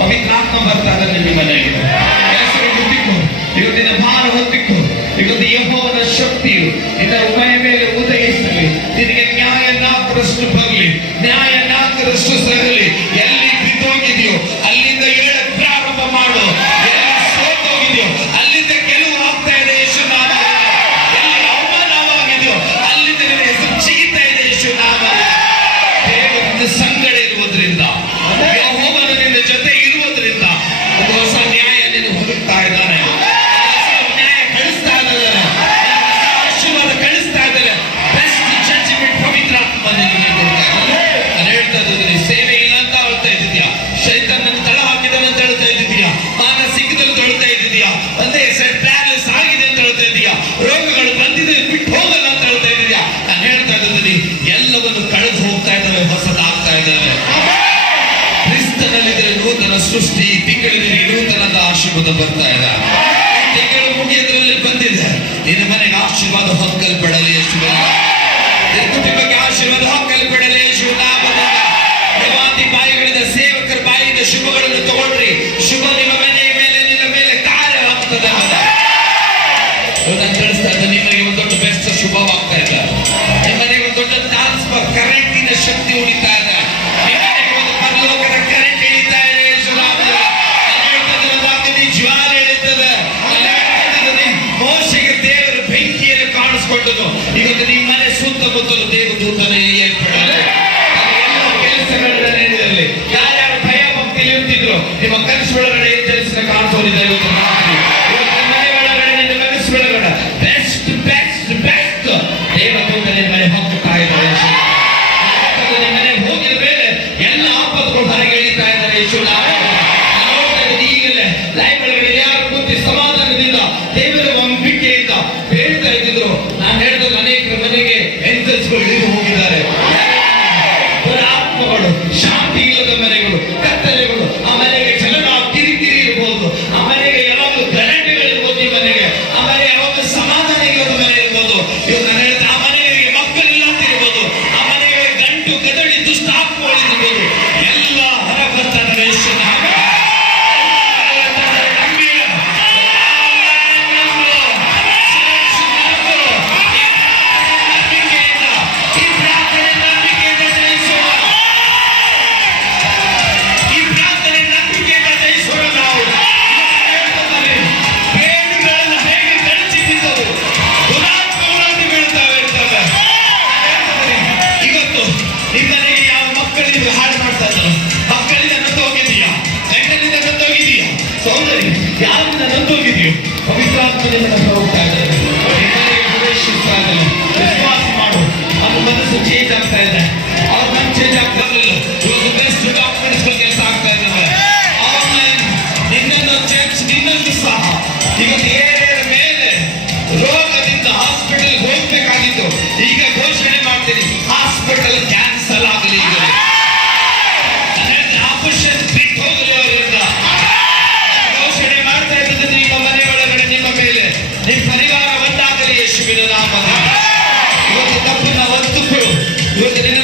ಪವಿತ್ರಾತ್ಮ ಬರ್ತಾ ಇದ್ದಾರೆ ನಿಮ್ಮ ಮನೆಗೆ ಇವತ್ತಿನ ಭಾರ ಹೊತ್ತಿಕ್ಕೋ ಇವತ್ತು ಯಹೋವನ ಶಕ್ತಿಯು ನಿನ್ನ ಉಮಯ ಮೇಲೆ ಉದಯಿಸಲಿ. ನಿನಗೆ ನ್ಯಾಯ ನಾಲ್ಕರಷ್ಟು ಬರಲಿ. ನ್ಯಾಯ ನಾಲ್ಕರಷ್ಟು ಸರಲಿ ಬಂದು ಬರ್ತಾ ಇದ್ದ. ತಿಂಗಳು ಮುಗಿಯೋದ್ರಲ್ಲಿ ಬಂದಿದ್ದ. ನಿನ್ನ ಮನೆಗೆ ಆಶೀರ್ವಾದ ಹೊತ್ತಲ್ಲಿ ಹೊಕ್ಕಲ್ಪಡಲಿ ಎಷ್ಟು ದೇವರು ನಿಮ್ಮ ಕನಸು ಬೆಳಗಡೆ ಎಚ್ಚರಿಸಿದ ಕಾಣಿಸೋದಿದೆ ಬೆಸ್ಟ್ ಬೆಸ್ಟ್ ಬೆಸ್ಟ್ ಮನೆ ಹೋಗ್ತಾ ಇದ್ದಾರೆ. ನಿಮ್ಮ ಮನೆ ಹೋಗಿದ ಮೇಲೆ ಎಲ್ಲ ಆಪತ್ತುಗಳು ಹೊರಗೆ ಇದ್ದಾರೆ ಯೇಸು ನಾವು ಈಗಲೇ ಲೈಬ್ರರಿಯಲ್ಲಿ ಯಾರು ಕೂತಿ ಸಮಾಧಾನದಿಂದ ದೇವರ ನಂಬಿಕೆಯಿಂದ ಹೇಳ್ತಾ ಇದ್ದೀವಿ. ಆಮೇಲೆ ಯಾವಾಗ ಸಮಾಧಾನ with you. But we can't deliver the whole family. ನಿನ್ ಪರಿವಾರ ಒಂದಾಗಲಿ ಯೇಸುವಿನ ನಾಮ ಇವತ್ತು ತಪ್ಪಿನ ಒತ್ತುಕೊಳ್ಳು ಇವತ್ತು ನಿನ್ನ